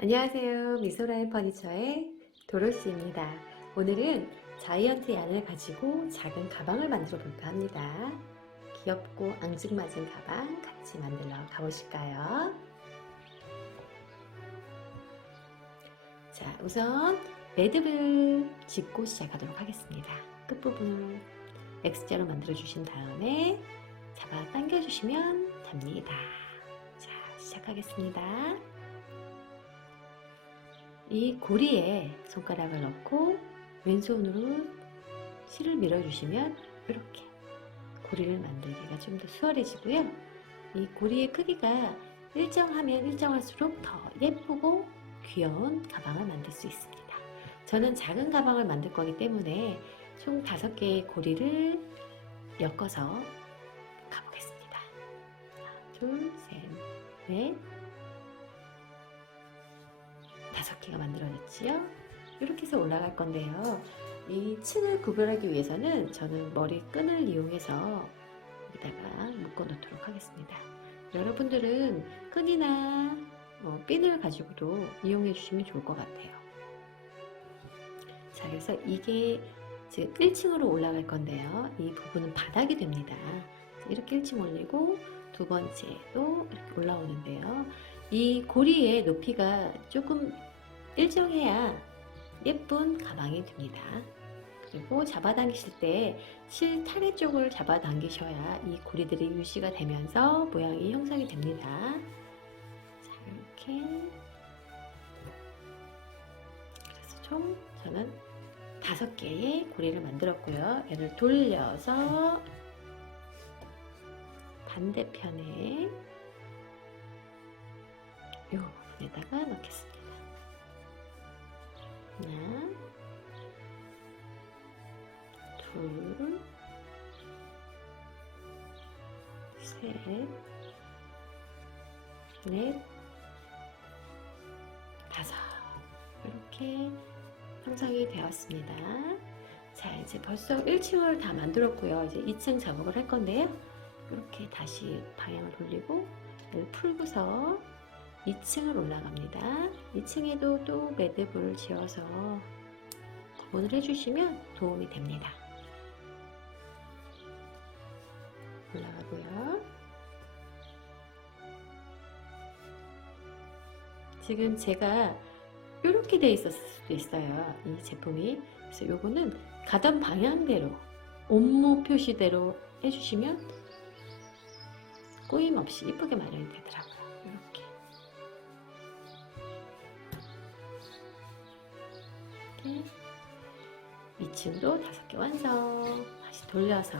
안녕하세요. 미소라인 퍼니처의 도로시입니다. 오늘은 자이언트 양을 가지고 작은 가방을 만들어 볼까 합니다. 귀엽고 앙증맞은 가방 같이 만들러 가보실까요? 자, 우선 매듭을 짚고 시작하도록 하겠습니다. 끝부분을 X자로 만들어 주신 다음에 잡아 당겨 주시면 됩니다. 자, 시작하겠습니다. 이 고리에 손가락을 넣고 왼손으로 실을 밀어주시면 이렇게 고리를 만들기가 좀 더 수월해지고요. 이 고리의 크기가 일정하면 일정할수록 더 예쁘고 귀여운 가방을 만들 수 있습니다. 저는 작은 가방을 만들 거기 때문에 총 5개의 고리를 엮어서 가보겠습니다. 하나, 둘, 셋, 넷, 5개가 만들어졌지요. 이렇게 해서 올라갈 건데요. 이 층을 구별하기 위해서는 저는 머리끈을 이용해서 여기다가 묶어 놓도록 하겠습니다. 여러분들은 끈이나 핀을 가지고도 이용해 주시면 좋을 것 같아요. 자, 그래서 이게 즉 1층으로 올라갈 건데요. 이 부분은 바닥이 됩니다. 이렇게 1층 올리고 두 번째도 이렇게 올라오는데요. 이 고리의 높이가 조금 일정해야 예쁜 가방이 됩니다. 그리고 잡아당기실 때 실타래 쪽을 잡아당기셔야 이 고리들이 유지가 되면서 모양이 형성이 됩니다. 자, 이렇게. 그래서 총 저는 5개의 고리를 만들었고요. 얘를 돌려서 반대편에 이 부분에다가 넣겠습니다. 하나, 둘, 셋, 넷, 5. 이렇게 형성이 되었습니다. 자, 이제 벌써 1층을 다 만들었고요. 이제 2층 작업을 할 건데요. 이렇게 다시 방향을 돌리고 얘를 풀고서 2층을 올라갑니다. 2층에도 또 매듭을 지어서 구분을 해주시면 도움이 됩니다. 올라가고요. 지금 제가 이렇게 돼 있었을 수도 있어요. 이 제품이. 그래서 요거는 가던 방향대로 온모 표시대로 해주시면 꼬임 없이 이쁘게 마련이 되더라고요. 이렇게 2층도 5개 완성. 다시 돌려서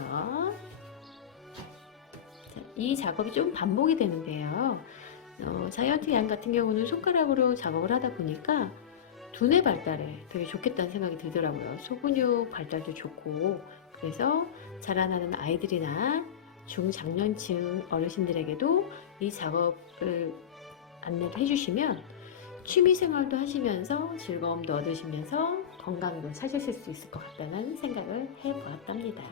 이 작업이 좀 반복이 되는데요. 자이언트 양 같은 경우는 손가락으로 작업을 하다 보니까 두뇌 발달에 되게 좋겠다는 생각이 들더라고요. 소근육 발달도 좋고, 그래서 자라나는 아이들이나 중장년층 어르신들에게도 이 작업을 안내를 해주시면 취미생활도 하시면서 즐거움도 얻으시면서 건강도 찾으실 수 있을 것 같다는 생각을 해보았답니다.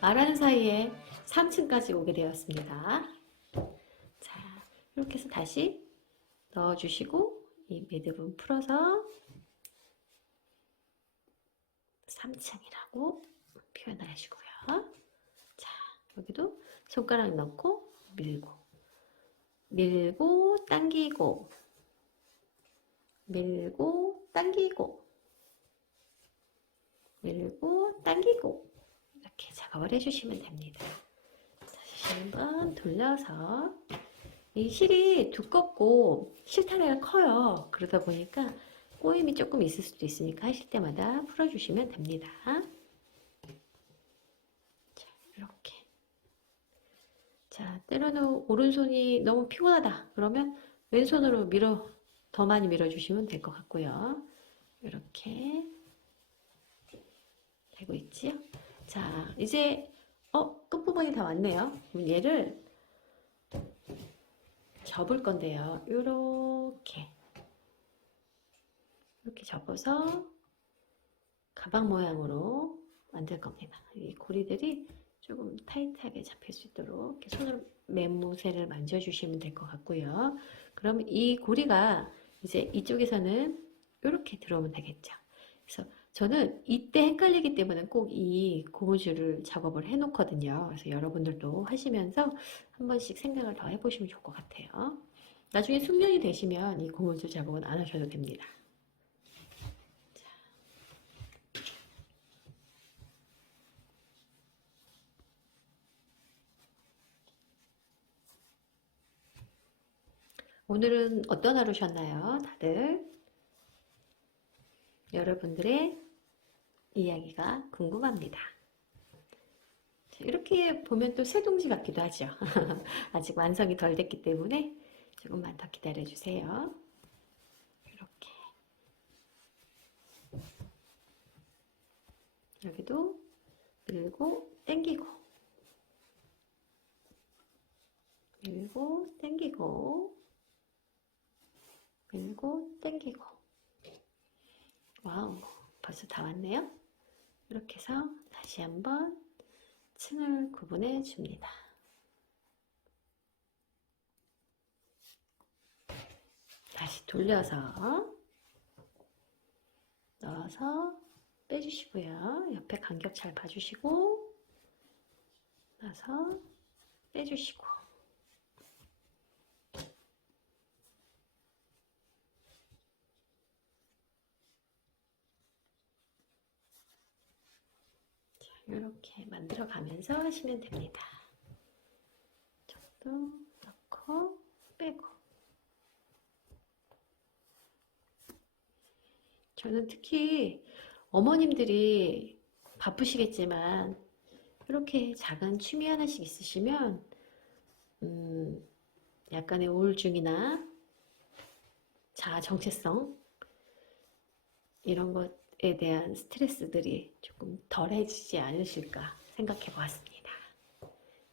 말하는 사이에 3층까지 오게 되었습니다. 자, 이렇게 해서 다시 넣어주시고 이 매듭은 풀어서 3층이라고 표현을 하시고요. 자, 여기도 손가락 넣고 밀고 밀고 당기고 밀고 당기고 밀고 당기고 이렇게 작업을 해주시면 됩니다. 다시 한번 돌려서 이 실이 두껍고 실타래가 커요. 그러다 보니까 꼬임이 조금 있을 수도 있으니까 하실 때마다 풀어주시면 됩니다. 자, 이렇게. 자, 때로는 오른손이 너무 피곤하다. 그러면 왼손으로 더 많이 밀어주시면 될 것 같고요. 이렇게 되고 있지요? 자, 이제 끝부분이 다 왔네요. 그럼 얘를 접을 건데요. 이렇게 접어서 가방 모양으로 만들 겁니다. 이 고리들이 조금 타이트하게 잡힐 수 있도록 이렇게 손으로 매무새를 만져주시면 될 것 같고요. 그럼 이 고리가 이제 이쪽에서는 이렇게 들어오면 되겠죠. 그래서 저는 이때 헷갈리기 때문에 꼭 이 고무줄을 작업을 해 놓거든요. 그래서 여러분들도 하시면서 한 번씩 생각을 더 해보시면 좋을 것 같아요. 나중에 숙련이 되시면 이 고무줄 작업은 안 하셔도 됩니다. 오늘은 어떤 하루셨나요? 다들 여러분들의 이야기가 궁금합니다. 이렇게 보면 또 새동지 같기도 하죠. 아직 완성이 덜 됐기 때문에 조금만 더 기다려 주세요. 이렇게 여기도 밀고 당기고 밀고 당기고 밀고 당기고. 와우, 벌써 다 왔네요. 이렇게 해서 다시 한번 층을 구분해 줍니다. 다시 돌려서 넣어서 빼주시고요. 옆에 간격 잘 봐주시고 넣어서 빼주시고. 이렇게 만들어 가면서 하시면 됩니다. 저도 넣고 빼고. 저는 특히 어머님들이 바쁘시겠지만 이렇게 작은 취미 하나씩 있으시면 약간의 우울증이나 자아 정체성 이런 것에 대한 스트레스들이 조금 덜해지지 않으실까 생각해 보았습니다.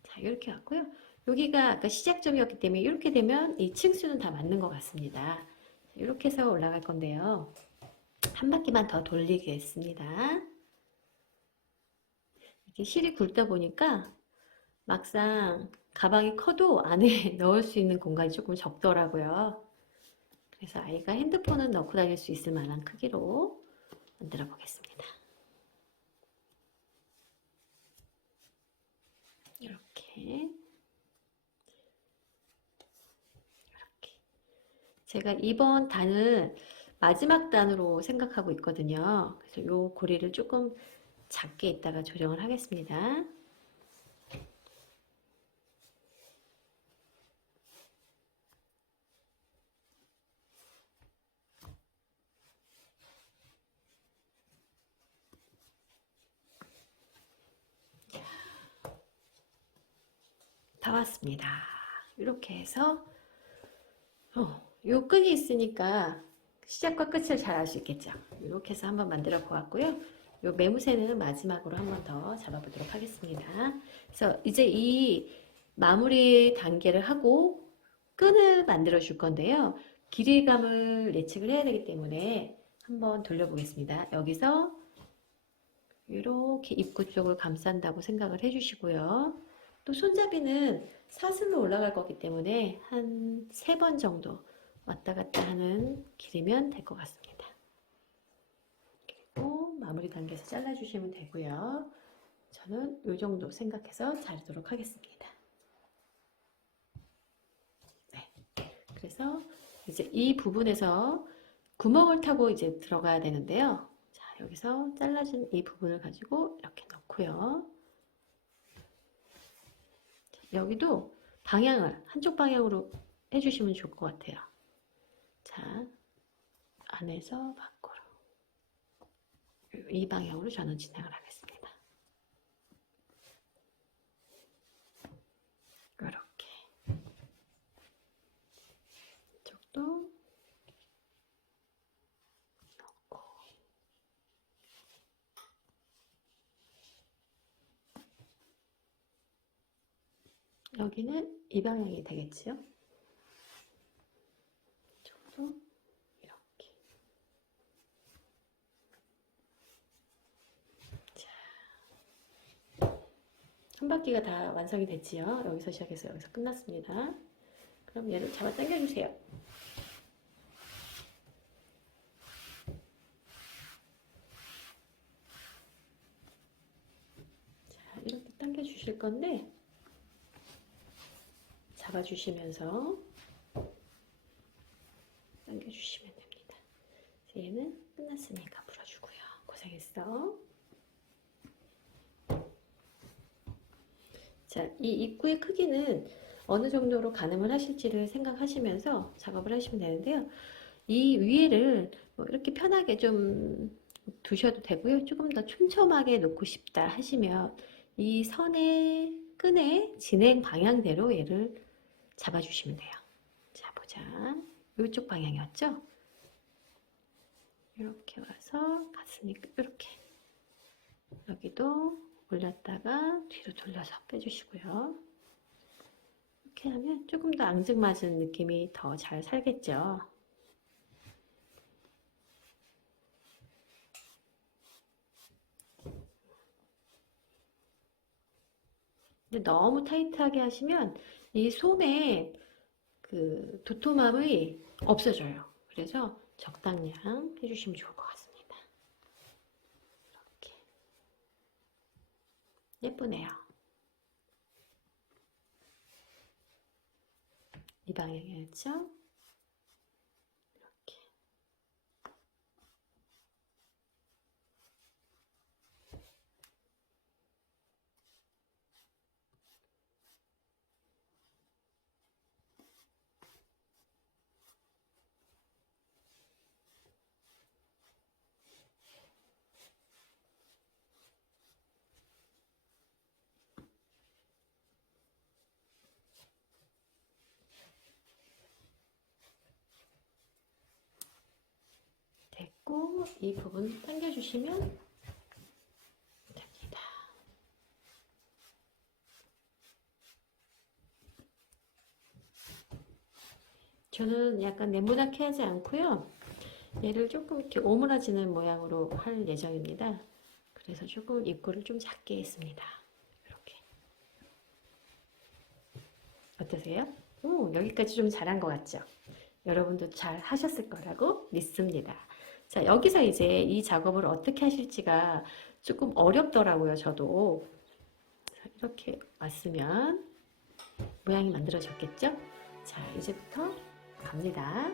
자, 이렇게 왔고요. 여기가 아까 시작점이었기 때문에 이렇게 되면 이 층수는 다 맞는 것 같습니다. 이렇게 해서 올라갈 건데요. 한 바퀴만 더 돌리겠습니다. 이렇게 실이 굵다 보니까 막상 가방이 커도 안에 넣을 수 있는 공간이 조금 적더라고요. 그래서 아이가 핸드폰은 넣고 다닐 수 있을 만한 크기로 만들어 보겠습니다. 이렇게 제가 이번 단을 마지막 단으로 생각하고 있거든요. 그래서 이 고리를 조금 작게 이따가 조정을 하겠습니다. 다 왔습니다. 이렇게 해서 요 끈이 있으니까 시작과 끝을 잘 알 수 있겠죠. 이렇게 해서 한번 만들어 보았고요. 요 매무새는 마지막으로 한번 더 잡아보도록 하겠습니다. 그래서 이제 이 마무리 단계를 하고 끈을 만들어 줄 건데요. 길이감을 예측을 해야 되기 때문에 한번 돌려보겠습니다. 여기서 이렇게 입구 쪽을 감싼다고 생각을 해주시고요. 또 손잡이는 사슬로 올라갈 거기 때문에 한 3번 정도 왔다 갔다 하는 길이면 될 것 같습니다. 그리고 마무리 단계에서 잘라주시면 되고요. 저는 이 정도 생각해서 자르도록 하겠습니다. 네. 그래서 이제 이 부분에서 구멍을 타고 이제 들어가야 되는데요. 자, 여기서 잘라진 이 부분을 가지고 이렇게 넣고요. 여기도 방향을 한쪽 방향으로 해주시면 좋을 것 같아요. 자, 안에서 밖으로 이 방향으로 저는 진행을 하겠습니다. 이렇게 이쪽도 넣고 여기는 이 방향이 되겠지요? 이쪽도 이렇게. 자, 한 바퀴가 다 완성이 됐지요. 여기서 시작해서 여기서 끝났습니다. 그럼 얘를 잡아 당겨주세요. 자, 이렇게 당겨주실 건데 잡아주시면서 당겨주시면 됩니다. 얘는 끝났으니까 풀어주고요. 고생했어. 자, 이 입구의 크기는 어느 정도로 가늠을 하실지를 생각하시면서 작업을 하시면 되는데요. 이 위에를 뭐 이렇게 편하게 좀 두셔도 되고요. 조금 더 촘촘하게 놓고 싶다 하시면 이 선의 끈의 진행 방향대로 얘를 잡아주시면 돼요. 자, 보자. 이쪽 방향이었죠? 이렇게 와서 갔으니까 이렇게 여기도 올렸다가 뒤로 돌려서 빼주시고요. 이렇게 하면 조금 더 앙증맞은 느낌이 더 잘 살겠죠. 근데 너무 타이트하게 하시면 이 솜의 그 도톰함이 없어져요. 그래서 적당량 해주시면 좋을 것 같습니다. 이렇게 예쁘네요. 이 방향이었죠? 이렇게 됐고 이 부분 당겨주시면 됩니다. 저는 약간 네모나게 하지 않고요. 얘를 조금 이렇게 오므라지는 모양으로 할 예정입니다. 그래서 조금 입구를 좀 작게 했습니다. 이렇게. 어떠세요? 여기까지 좀 잘한 것 같죠? 여러분도 잘 하셨을 거라고 믿습니다. 자, 여기서 이제 이 작업을 어떻게 하실지가 조금 어렵더라고요, 저도. 자, 이렇게 왔으면 모양이 만들어졌겠죠? 자, 이제부터 갑니다.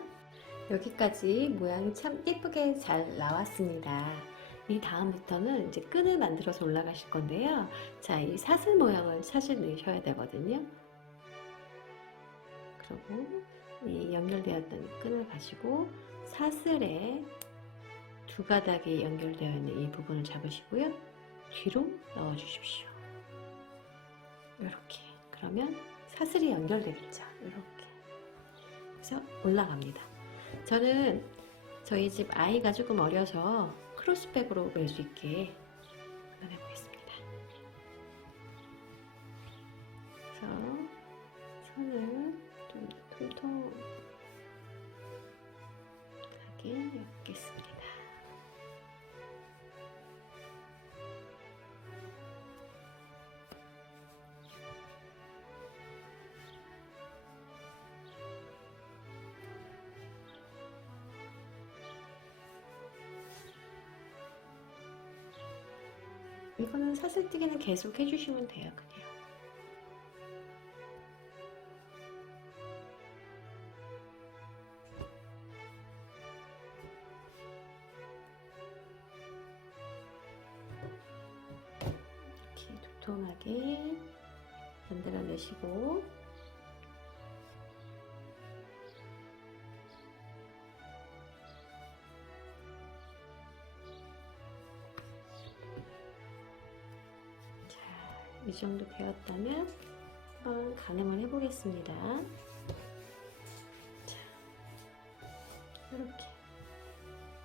여기까지 모양이 참 예쁘게 잘 나왔습니다. 이 다음부터는 이제 끈을 만들어서 올라가실 건데요. 자, 이 사슬 모양을 사실 넣으셔야 되거든요. 그리고 이 연결되었던 끈을 가지고 사슬에 두 가닥이 연결되어 있는 이 부분을 잡으시고요. 뒤로 넣어 주십시오. 이렇게. 그러면 사슬이 연결되겠죠. 이렇게. 그래서 올라갑니다. 저는 저희 집 아이가 조금 어려서 크로스백으로 멜 수 있게 해보겠습니다. 그래서 선을 좀 통통하게 엮겠습니다. 이거는 사슬뜨기는 계속 해주시면 돼요. 그냥. 이렇게 도톰하게 만들어내시고 이 정도 되었다면 한번 가늠을 해보겠습니다. 자, 이렇게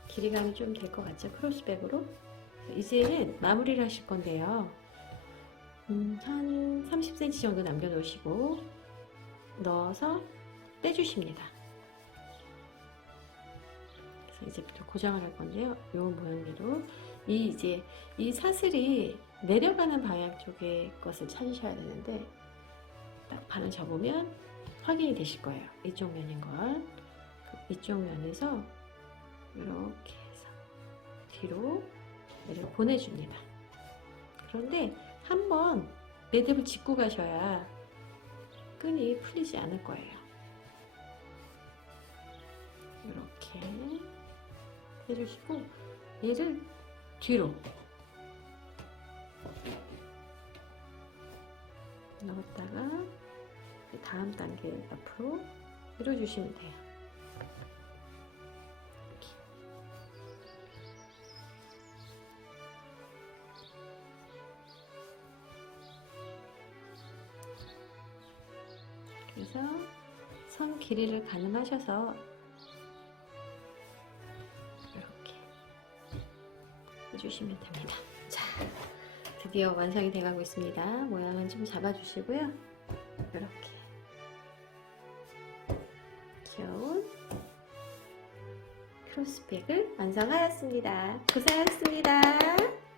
길이감이 좀 될 것 같죠? 크로스백으로. 이제는 마무리를 하실 건데요. 한 30cm 정도 남겨놓으시고 넣어서 떼주십니다. 그래서 이제부터 고정을 할 건데요. 이 모양대로 이제 이 사슬이 내려가는 방향 쪽의 것을 찾으셔야 되는데 딱 바늘 접으면 확인이 되실 거예요. 이쪽 면인 걸. 이쪽 면에서 이렇게 해서 뒤로 얘를 보내줍니다. 그런데 한번 매듭을 짚고 가셔야 끈이 풀리지 않을 거예요. 이렇게 해주시고 얘를 뒤로 넣었다가 그 다음 단계 앞으로 밀어주시면 돼요. 그래서 선 길이를 가늠하셔서 이렇게 해주시면 됩니다. 자, 드디어 완성이 돼가고 있습니다. 모양은 좀 잡아주시고요. 이렇게 귀여운 크로스백을 완성하였습니다. 고생하셨습니다.